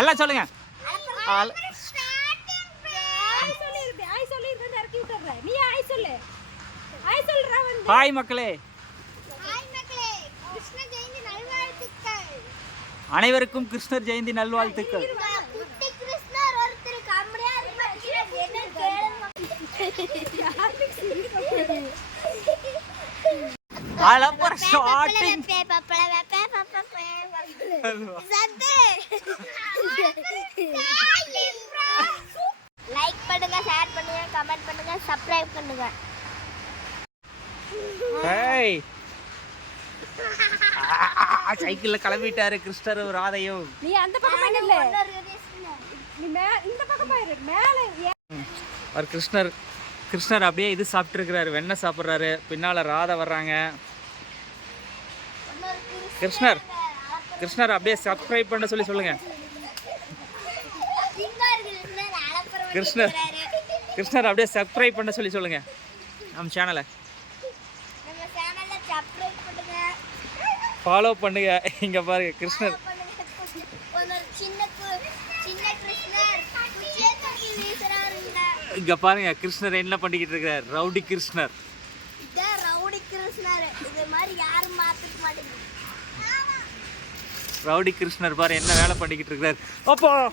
எல்லாம் சொல்லுங்க. ஹாய் மக்களே. கிருஷ்ண ஜெயந்தி நல்வாழ்த்துக்கள். அனைவருக்கும் கிருஷ்ணர் ஜெயந்தி நல்வாழ்த்துக்கள். அலப்பற ஷார்ட்டிங் லைக் பண்ணுங்க ஷேர் பண்ணுங்க கமெண்ட் பண்ணுங்க சப்ஸ்கிரைப் பண்ணுங்க. ஹேய் சைக்கிள்ல கிளம்பிட்டாரு கிருஷ்ணரும் ராதையும். நீ அந்த பக்கம் இல்ல நீ மே இந்த பக்கம் பாரு மேல அவர் கிருஷ்ணர் கிருஷ்ணர் அப்படியே இது சாப்பிட்டுருக்கிறாரு வெண்ணெய் சாப்பிட்றாரு. பின்னால ராதை வர்றாங்க. கிருஷ்ணர். கிருஷ்ணர் அப்படியே சப்ஸ்கிரைப் பண்ண சொல்லி சொல்லுங்க. கிருஷ்ணர் கிருஷ்ணர் அப்படியே சப்ஸ்கிரைப் பண்ண சொல்லி சொல்லுங்க. நம்ம சேனலை ஃபாலோ பண்ணுங்க. இங்க பாருங்க கிருஷ்ணர் இங்கே கிருஷ்ணர். இங்க பாருங்க கிருஷ்ணர் என்ன பண்ணிக்கிட்டு இருக்கிறார்? ரவுடி கிருஷ்ணர். ரவுடி கிருஷ்ணர் பாரு என்ன வேலை பண்ணிக்கிட்டு இருக்கிறார் அப்போ.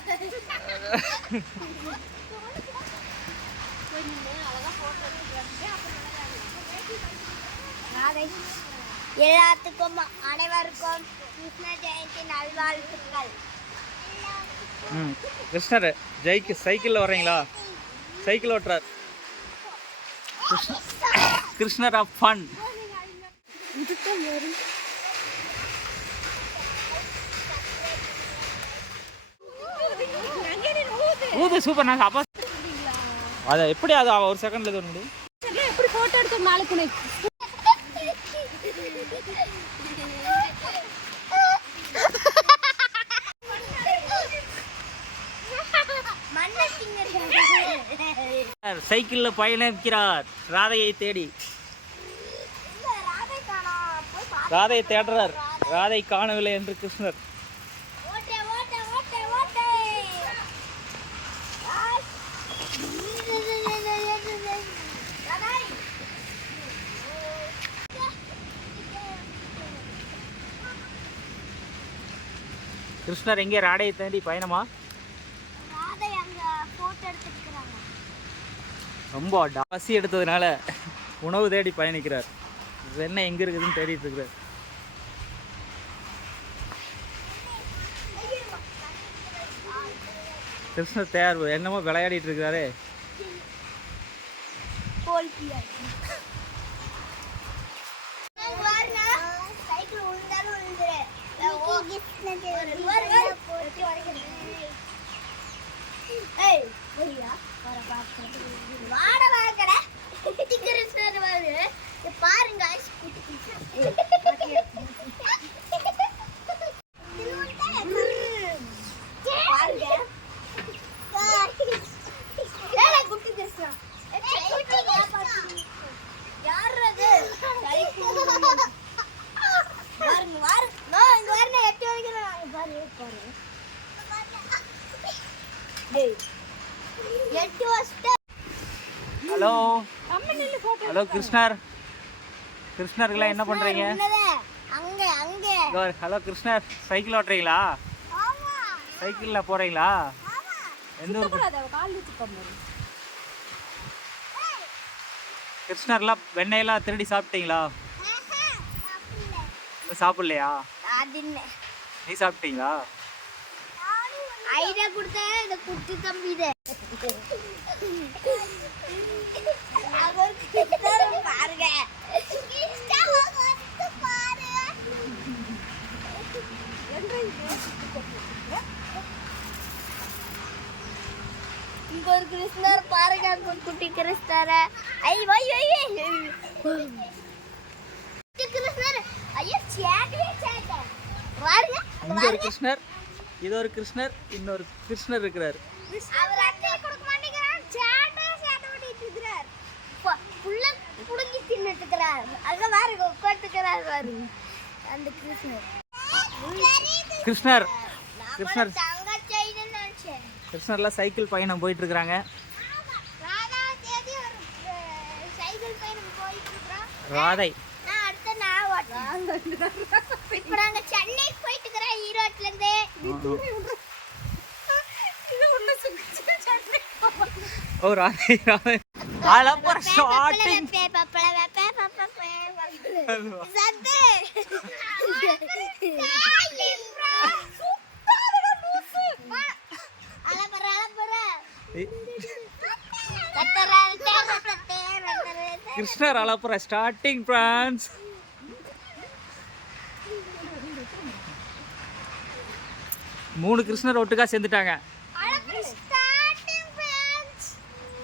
எல்லாத்துக்கும் அனைவருக்கும் கிருஷ்ண ஜெயந்தி நல்வாழ்த்துக்கள். ம் கிருஷ்ணர் ஜெய்க்கு சைக்கிளில் வர்றீங்களா? சைக்கிள் ஓட்டுறார். கிருஷ்ண- கிருஷ்ணர் ஆஃப் ஃபன். ஊது சூப்பர் நான் அப்பா அதை எப்படி அது ஒரு செகண்ட்ல இது முடியும் சரி, எப்படி போட்டோ எடுத்து நாளைக்கு சைக்கிளில் பயணிக்கிறார் ராதையை தேடி. ராதையை தேடுறார். ராதை காணவில்லை என்று கிருஷ்ணர். கிருஷ்ணர் எங்கே? ராதையை தேடி பயணமா? ரொம்ப பசி எடுத்ததுனால உணவு தேடி பயணிக்கிறார். வெண்ணெய் எங்கே இருக்குதுன்னு தேடிட்டு இருக்கிறார். கிருஷ்ணர் தேர்வு என்னமோ விளையாடிட்டு இருக்கிறாரே சைக்கிள் உழுந்தாலும் உழுந்துரு. ஒரு- ஒரு- ஒரு- ஒருத்தி உடைக்கிறது. ஏய், போய்யா? வர பாத்து. வாட வாங்கடா. குட்டி கிருஷ்ணர் வருது. இங்க பாருங்க guys, குட்டி கிருஷ்ணர். பாருங்க. ஏய், குட்டி கிருஷ்ணா. யார் அது சைக்கிள் பாருங்க வாரு நான் இங்க வரல எட்டு வரைக்கும் நான் பாரு பாரு டேய் எட்டு வருஷம் ஹலோ. அம்மா நில்லு போட்டோ ஹலோ கிருஷ்ணர் கிருஷ்ணருக்கெல்லாம் என்ன அங்க ஹலோ கிருஷ்ணர். சைக்கிள் ஓட்டுறீங்களா? ஆமா. சைக்கிளில் போகிறீங்களா ஆமா. எந்த பாரு கிருஷ்ணர்லாம் வெண்ணெயெல்லாம் திருடி சாப்பிட்டீங்களா? சாப்பிட்லையா? நீ சாப்பிட்டீங்களா? ஐடியா கொடுத்த இந்த குட்டி தம்பி பாருங்க. இங்க ஒரு கிருஷ்ணர் பாருங்க அங்க ஒரு குட்டி கிருஷ்ணர் ஐ வை வை கிருஷ்ணர் ஐயோ சேட்டே சேட்டே. பாருங்க அங்க பாருங்க. கிருஷ்ணர். இது ஒரு கிருஷ்ணர் இன்னொரு கிருஷ்ணர் இருக்கிறார். கிருஷ்ணர். கிருஷ்ணர். கிருஷ்ணர். கிருஷ்ணர்லாம் சைக்கிள் பயணம் போயிட்டு இருக்கிறாங்க ராதா தேதி ஒரு அஹ், சைக்கிள் பயணம் போயிட்டு இருக்கிறோம் ராதை நான் அடுத்த நான் ஓட்டுறேன் இப்போ நாங்க சென்னை போயிட்டு இருக்கிறோம் ஈரோட்ல இருந்து இது உள்ள சுத்தி சட்னி ஓ ராதை ராதை ஷார்ட்டிங் சத்து அலப்பற அலப்பற கிருஷ்ணர் அலப்புற ஸ்டார்டிங் பிரான்ஸ் மூணு கிருஷ்ணர் ஒட்டுக்கா சேர்ந்துட்டாங்க.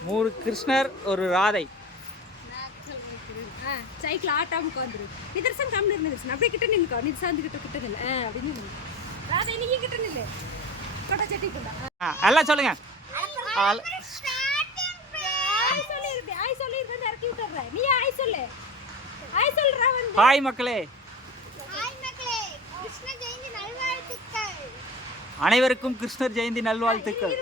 மூணு கிருஷ்ணர் ஒரு ராதை சைக்கிள் ஆட்டாம உட்காந்துரு நிதர்சன் கம்மி நிதர்சன் அப்படியே கிட்ட நின்னுக்கோ நிதர்சாந்து கிட்ட கிட்ட நில்லு ஆ அப்படி நில்லு ராதா நீ கிட்ட நில்லு கொட்டை சட்டி கொண்டா எல்லாம் சொல்லுங்க ஹாய் மக்களே கிருஷ்ண ஜெயந்தி நல்வாழ்த்துக்கள் அனைவருக்கும் கிருஷ்ணர் ஜெயந்தி நல்வாழ்த்துக்கள்